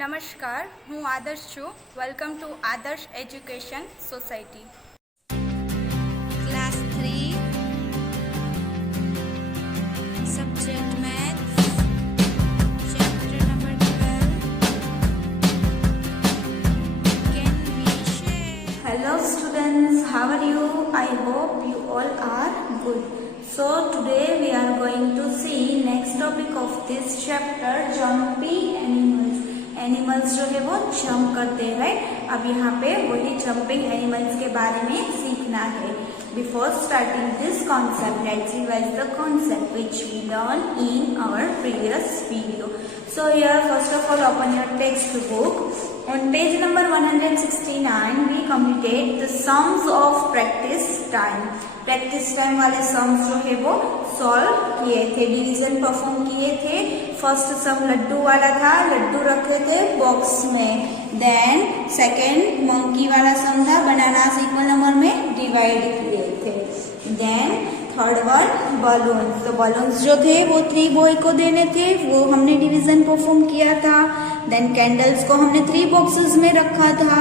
નમસ્કાર, હું આદર્શ છું. વેલકમ ટુ આદર્શ education society. Class 3 Subject Maths Chapter number 12 Can we share? Hello students, how are you? I hope you all are good. So today we are going to see next topic of this chapter, jumping animals. Animals जो है वो jump करते हैं, right. अब यहाँ पे वही jumping animals के बारे में सीखना है. Before starting this concept, let's revise the concept which we learn in our previous video. So here first of all open your textbook. On page number 169 we completed the sums of practice time. Practice time वाले sums जो है वो solve किए थे, division perform किए थे. First सम लड्डू वाला था, लड्डू रखे थे बॉक्स में. देन सेकंड मंकी वाला सम था, बनानास इक्वल नंबर में डिवाइड किए थे. Then third one balloons. तो बलून्स जो थे वो 3 बॉय को देने थे, वो हमने डिवीजन परफॉर्म किया था. देन कैंडल्स को हमने 3 बॉक्सेस में रखा था,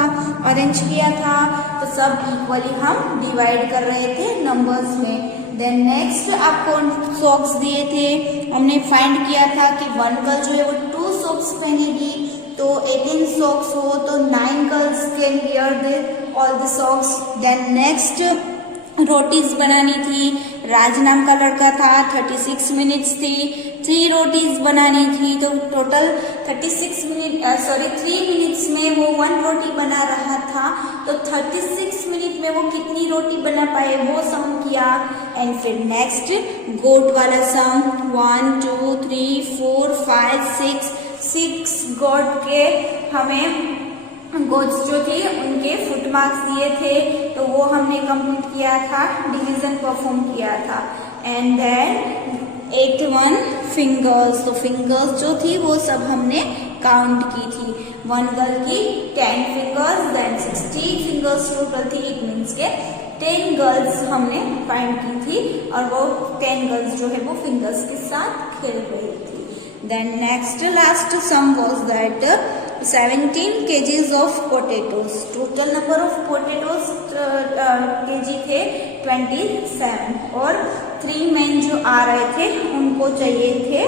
अरेंज किया था. तो सब इक्वली हम डिवाइड कर रहे थे नंबर्स में. देन नेक्स्ट आपको सॉक्स दिए थे, हमने फाइंड किया था कि 1 गर्ल जो है वो 2 सॉक्स पहनेगी. तो 18 सॉक्स हो तो 9 girls can wear all the socks. Then next rotis बनानी थी. राज नाम का लड़का था, 36 मिनट्स थी, 3 रोटीज बनानी थी. तो टोटल 3 मिनट्स में वो 1 रोटी बना रहा था. तो 36 मिनट में वो कितनी रोटी बना पाए वो सम किया. एंड फिर नेक्स्ट गोट वाला सम 1 2 3 4 5 6 गोट के हमें गोट्स जो थे उनके फुट मार्क्स दिए थे. तो वो हमने कंप्लीट किया था, डिवीजन परफॉर्म किया था. And then 81 fingers. तो फिंगर्स जो थी वो सब हमने काउंट की थी. 1 गर्ल की 10 फिंगर्स, देन 60 फिंगर्स टोटल थी. इट मीन्स के 10 गर्ल्स हमने फाइंड की थी और वो 10 गर्ल्स जो है वो फिंगर्स के साथ खेल रही थी. Then next last sum was that 17 kgs of potatoes. Total number of potatoes kg थे 27 और 3 मेन जो आ रहे थे उनको चाहिए थे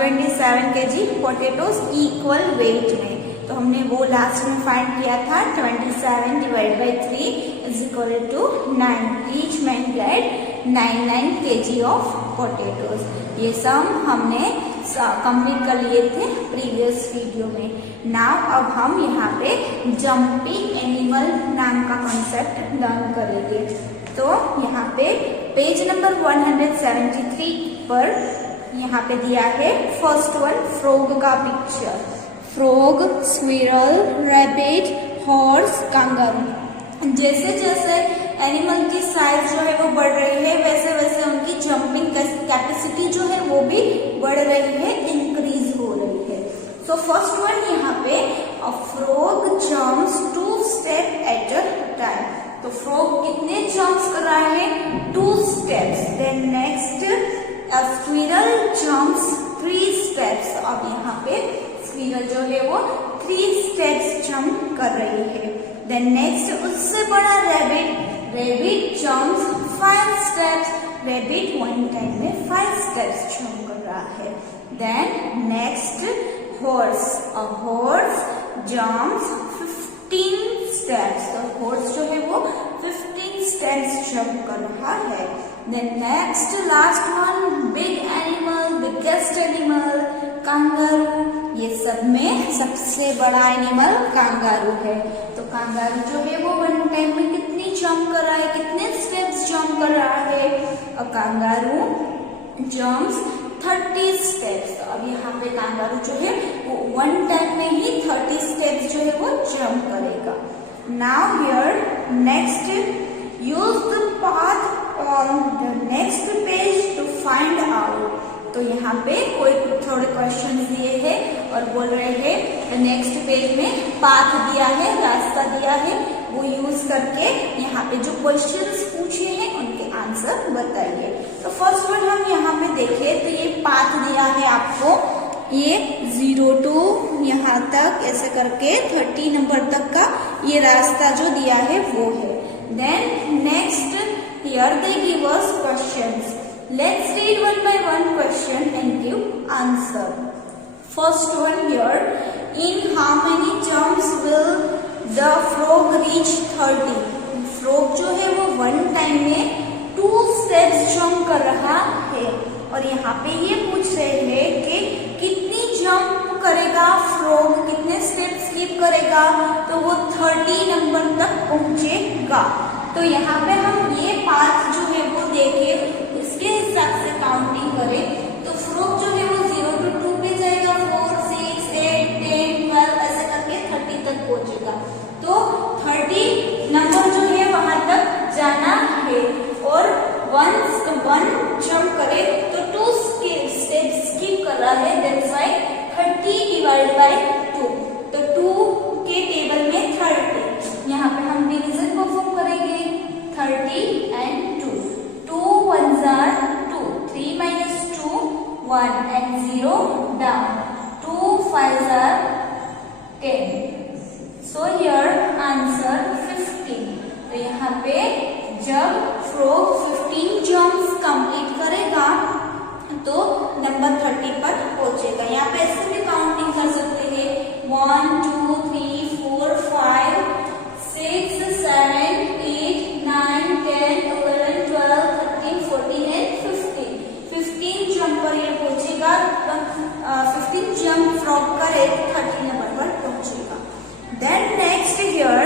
27 kg पोटेटोज इक्वल वेट में. तो हमने वो लास्ट में फाइंड किया था. 27 divide by 3 is equal to 9. Each man get 9 kg of potatoes. ये सम हमने कंप्लीट कर लिए थे प्रीवियस वीडियो में. नाउ अब हम यहाँ पे जंपिंग एनिमल नाम का कॉन्सेप्ट लर्न करेंगे. तो यहाँ पे पेज नंबर 173 पर यहाँ पे दिया है फर्स्ट वन फ्रॉग का picture. Frog, squirrel, rabbit, horse, kangaroo. जैसे जैसे एनिमल की साइज जो है वो बढ़ रही है वैसे वैसे उनकी जंपिंग कैपेसिटी जो है वो भी बढ़ रही है, इंक्रीज हो रही है. सो फर्स्ट वन यहाँ पे a frog jumps 2 step at a time. तो फ्रॉग कितने जंप्स कर रहा है? 2 steps. Then next a squirrel jumps 3 steps. अब यहाँ पे स्क्विरल जो है वो 3 स्टेप्स जंप कर रही है. देन नेक्स्ट उससे बड़ा rabbit jumps 5 steps. Rabbit 1 time में 5 स्टेप्स जंप कर रहा है. Then next horse. A horse jumps 15 steps. तो हॉर्स जो है वो 15 स्टेप्स जंप कर रहा है. Then next last one big animal, biggest animal, kangaroo. ये सब में सबसे बड़ा एनिमल कांगारू है. तो कांगारू जो है वो 1 टाइम में कितनी जंप कर रहा है, कितने स्टेप्स जंप कर रहा है? और कांगारू जंप्स 30 स्टेप्स. तो अब यहाँ पे कांगारू जो है वो 1 टाइम में ही 30 स्टेप्स जो है वो जंप करेगा. Now here next use the path on the next page to find out. तो यहाँ पे कोई थोड़े क्वेश्चन दिए हैं और बोल रहे हैं नेक्स्ट पेज में पाथ दिया है, रास्ता दिया है, वो यूज करके यहाँ पे जो क्वेश्चंस पूछे हैं उनके आंसर बताइए. तो फर्स्ट वन हम यहाँ पे देखें तो ये पाथ दिया है आपको ये 0 to यहाँ तक ऐसे करके 30 नंबर तक का ये रास्ता जो दिया है वो है। Then next here they give us questions. Let's read one by one question and give answer. First one here, in how many jumps will the frog reach 30? Frog जो है वो वन टाइम में 2 स्टेप्स जंप कर रहा है और यहाँ पे ये पूछ रहे हैं कि कितनी जंप करेगा फ्रॉग, कितने स्टेप स्किप करेगा तो वो 30 नंबर तक पहुंचेगा। तो यहाँ पे हम ये पाथ जो है वो देखें, इसके हिसाब से काउंटिंग करें तो फ्रॉग जो है वो 0 to 2 पे जाएगा, 4, 6, 8, 10, 12 ऐसे करके 30 तक पहुंचेगा। तो 30 नंबर जो है वहां तक जाना है और वन जंप करे तो 2 स्टेप स्किप कर रहा है, दैट्स व्हाई 30 डिवाइड बाय 2। तो 2 के टेबल में 30, यहाँ पे हम डिवीजन परफॉर्म करेंगे 30 and 2। 2 1s are 2, 3 minus 2 1 and 0 down, 2 5s are 10। So here answer 15। तो यहाँ पे जब फ्रॉग 15 जंप्स कंप्लीट करेगा तो नंबर 30 पर पहुंचेगा। यहाँ पे ऐसे भी काउंटिंग कर सकते हैं 1 2 3 4 5 6 7 8 9 10 11 12 13 14 एंड 15 जंप पर ये पहुंचेगा। 15 जंप फ्रॉग करे 30 नंबर पर पहुंचेगा। Then next here,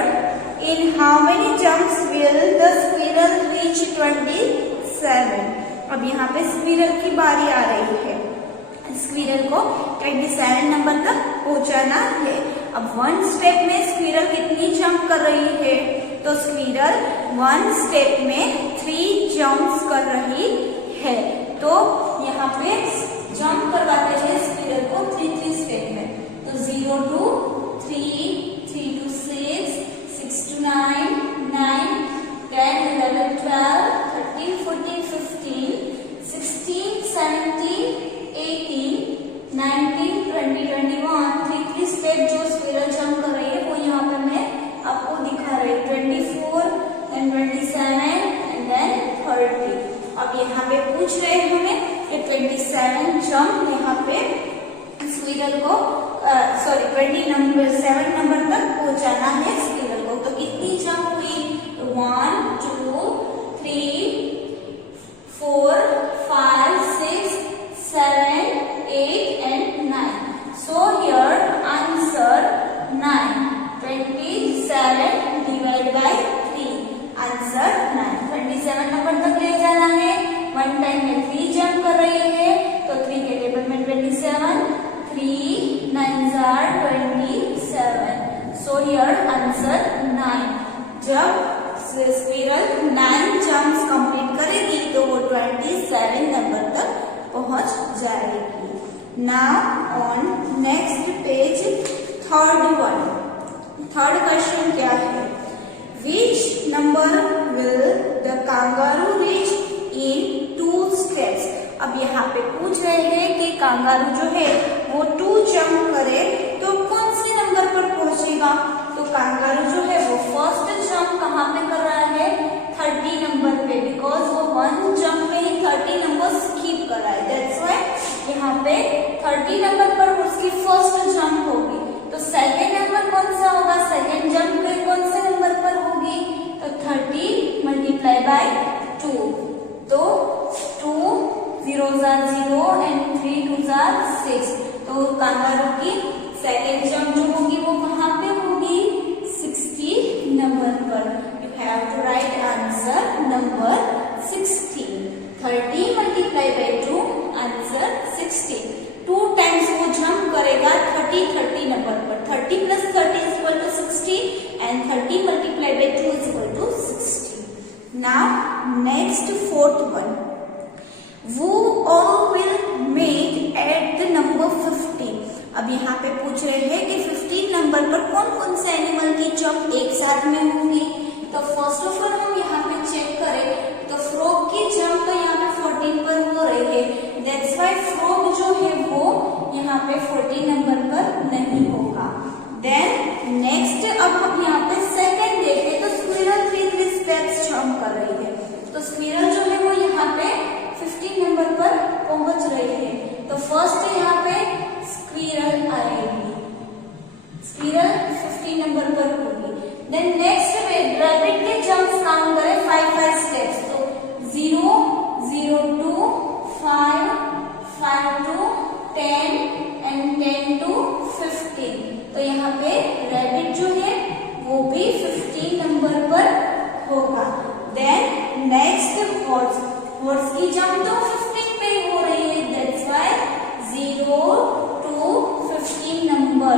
in how many jumps will the squirrel reach 27? अब यहाँ पे स्क्विरल की बारी आ रही है, स्क्विरल को 27 नंबर तक पहुंचाना है। अब 1 स्टेप में स्क्विरल कितनी जंप कर रही है तो स्क्विरल 1 स्टेप में 3 जंप्स कर रही है। तो यहाँ पे जंप करवाते हैं स्क्विरल को 3 स्टेप में, तो 0 to 3, 3 to 6, 6 to 9, 9, 10, 11, 12, 13, 14, 15, 16, 17, 18, 19, 20, 21, 3 स्टेप जो स्क्विरल जंप कर रही है वो यहाँ पे मैं आपको दिखा रही हूँ, 24, then 27 and then 30। अब यहाँ पे पूछ रहे हैं हमें कि 27 जंप यहाँ पे स्क्विरल को 27 नंबर तक पहुंचाना है स्क्विरल को। तो कितनी जंप हुई 1 2 3 4 5 6 7 8 and 9। So here answer 9, 27 divided by 3, answer 9। 27 number तक ले जाना है, 1 टाइम में 3 जंप कर रही है तो 3 के टेबल में 27, 3 9s are 27। So here answer 9। जब स्क्विरल 9 जंप्स कंप्लीट करेगी तो वो 27 नंबर तक पहुंच जाएगी। Now on next page, third question क्या है, which number will the kangaroo reach in 2 steps? अब यहाँ पे पूछ रहे हैं कि कांगारू जो है वो 2 जंप करे तो कौन से नंबर पर पहुंचेगा। तो कांगारू जो है वो फर्स्ट जंप कहाँ पे कर रहा है 30 नंबर पे, बिकॉज वो 1 जंप में ही 30 नंबर स्किप कर रहा है, दैट्स व्हाई यहाँ पे 30 नंबर पर उसकी फर्स्ट जंप होगी। तो सेकेंड नंबर कौन सा होगा, सेकेंड जंप पे कौन से नंबर पर होगी तो 30 मल्टीप्लाई बाय 2। तो 2 0s are 0 and 3 2s are 6। तो कांगारू की सेकेंड जंप जो होगी वो कहाँ पे होगी 60 नंबर पर। You have to write answer number 60। 30 multiply by 2, answer 60। 2 times वो जंप करेगा 30 नंबर पर। 30 plus 30 is equal to 60 and 30 multiplied by 2 is equal to 60। Now next fourth one, who all will meet at the number 15? अब यहाँ पे पूछ रहे हैं कि 15 नंबर पर कौन कौन से एनिमल की जंप एक साथ में होंगी। तो फर्स्ट ऑफ ऑल हम यहाँ पे चेक करें तो फ्रॉग की जंप तो यहाँ पे 14 पर हो रही है, दैट्स व्हाई फ्रॉग जो है वो यहाँ पे 14 नंबर पर नहीं होगा। देन नेक्स्ट अब हम यहाँ पे सेकंड देखें तो स्क्विरल 3 स्टेप्स जंप कर रही है। तो स्क्विरल जो है वो यहाँ पे 15 नंबर पर पहुंच रही है। तो फर्स्ट यहाँ पे स्क्विरल आएगी, स्क्विरल 15 नंबर पर होगी। देन नेक्स्ट में रैबिट के जंप्स काउंट करें 5 स्टेप्स। तो 0 0 2 5 5 to 10 and 10 to 15। तो यहाँ पे रैबिट जो है वो भी 15 नंबर पर होगा। देन नेक्स्ट हॉर्स, हॉर्स की जंप तो 15 पे हो रही है, that's why 0 to 15 number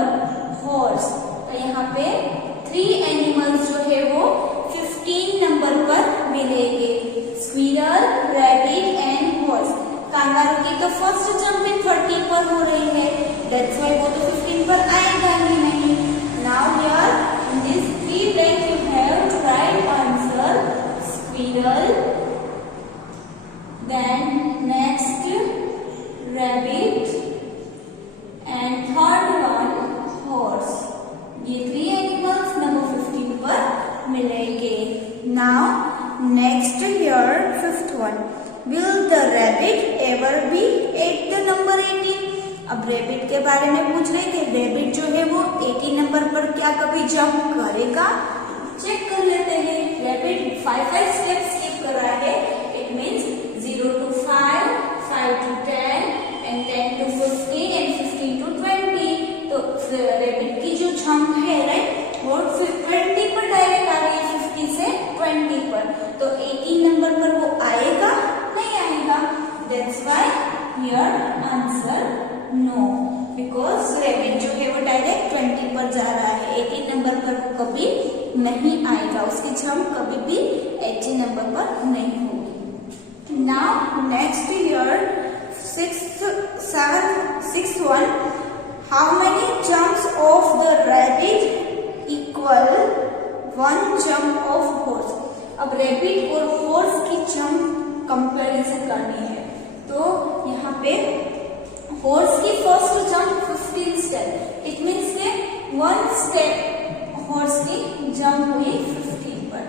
horse. तो यहाँ पे 3 एनिमल्स जो है वो 15 नंबर पर मिलेंगे, squirrel, rabbit and horse. Kangaroo की तो फर्स्ट जंप भी 30 पर हो रही है, दैट्स व्हाई वो तो 15 पर आएगा ही नहीं। Now here in this 3 blank you have to write answer squirrel, then next rabbit and third one horse। ये 3 एनिमल्स नंबर 15 पर मिलेंगे। Now next here 5th one, will the rabbit ever be at the number 18? अब rabbit के बारे में पूछ रहे कि रैबिट जो है वो 18 नंबर पर क्या कभी जंप करेगा? चेक कर लेते हैं। रैबिट 5 स्टेप्स स्किप कर रहा है, it means 0 to 5, 5 to 10 and 10 to 15 and 15 to 20। तो रैबिट की जो जंप है राइट वो 20 पर डायरेक्ट आ रही है, 50 से 20 पर। तो 18 नंबर पर वो आएगा नहीं आएगा, that's why here answer no, because rabbit जो है वो डायरेक्ट 20 पर जा रहा है, 18 नंबर पर वो कभी नहीं आएगा, उसकी जंप कभी भी 18 नंबर पर नहीं होगी। Now next here 6th one, how many jumps of the rabbit equal 1 jump of horse? अब रैबिट और हॉर्स की जंप कंपैरिजन करनी है। तो यहाँ पे हॉर्स की first jump 15 step, it means के 1 स्टेप हॉर्स की जंप हुई 15 पर,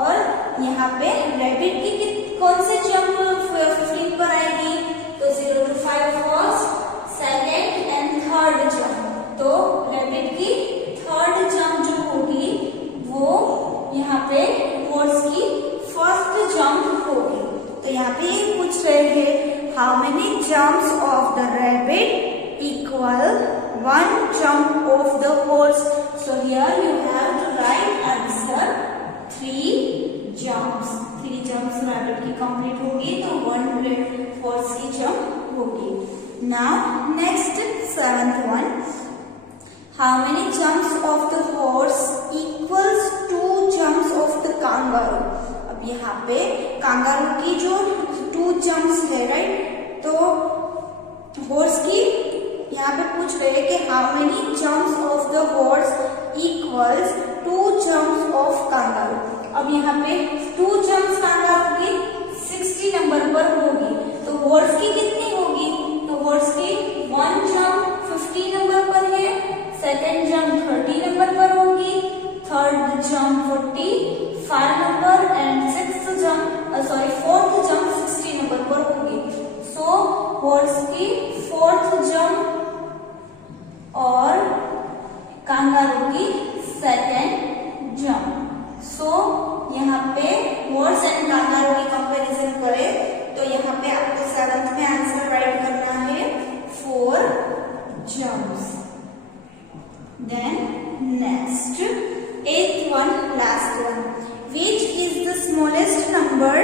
और यहाँ पे रैबिट की कौन से जंप 15 पर आएगी? तो 0 to 5 first, second and third jump. तो रैबिट की थर्ड जंप जो होगी वो यहाँ पे हॉर्स की फर्स्ट जंप होगी। तो यहाँ पे ये पूछ रहे हैं how many jumps of the rabbit equal 1 jump of the horse. So here you have to write answer 3 jumps. 3 jumps rabbit की कंप्लीट होगी तो 1 हॉर्स की जंप होगी। Now next 7th one, how many jumps of the horse equals 2 jumps of the kangaroo? अब यहाँ पे kangaroo की जो 2 जंप्स है राइट, तो हॉर्स की यहाँ पे पूछ रहे हैं कि how many jumps of the horse equals 2 jumps of kangaroo. अब यहाँ पे 2 जंप्स कांगारू की 60 नंबर पर होगी, तो हॉर्स की कितनी होगी? तो हॉर्स की 1 जंप 50 नंबर पर है, सेकेंड जंप 30 नंबर पर होगी, third jump 45 number and fourth jump 60 number पर होगी। सो हॉर्स की 4th जंप और कांगारू की 2nd जंप। सो यहाँ पे हॉर्स एंड कांगारू की कंपैरिजन करें तो यहाँ पे आपको 7th में आंसर राइट करना है 4 jumps. Then next 8th one, last one, which is the smallest number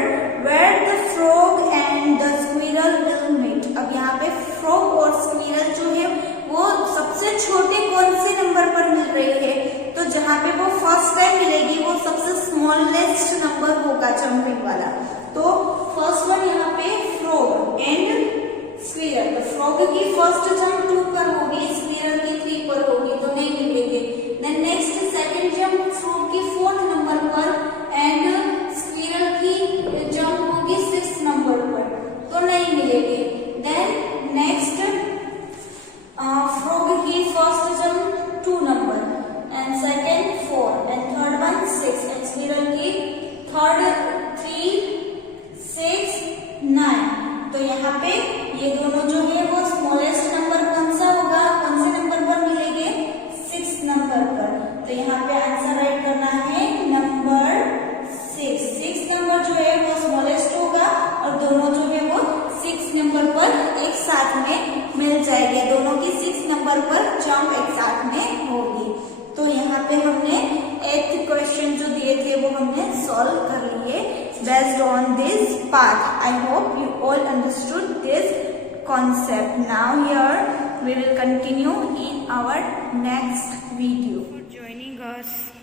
where the frog and the squirrel will meet? अब यहाँ पे frog और squirrel जो है वो सबसे छोटे कौन से नंबर पर मिल रही है? तो जहाँ पे वो फर्स्ट टाइम मिलेगी वो सबसे स्मॉलेस्ट नंबर होगा जंपिंग वाला। तो फर्स्ट वन यहाँ पे फ्रॉग एंड स्क्विरल। तो फ्रॉग की फर्स्ट जंप 2 पर होगी, स्क्विरल की 3 पर होगी, तो नहीं मिलेंगे। Then next second jump frog की 4th नंबर पर एंड स्क्विरल की जंप होगी 6th नंबर पर, तो नहीं मिलेंगे। देन नेक्स्ट सॉल्व कर लिए based on this path. I hope you all understood this concept. Now here we will continue in our next video. For joining us.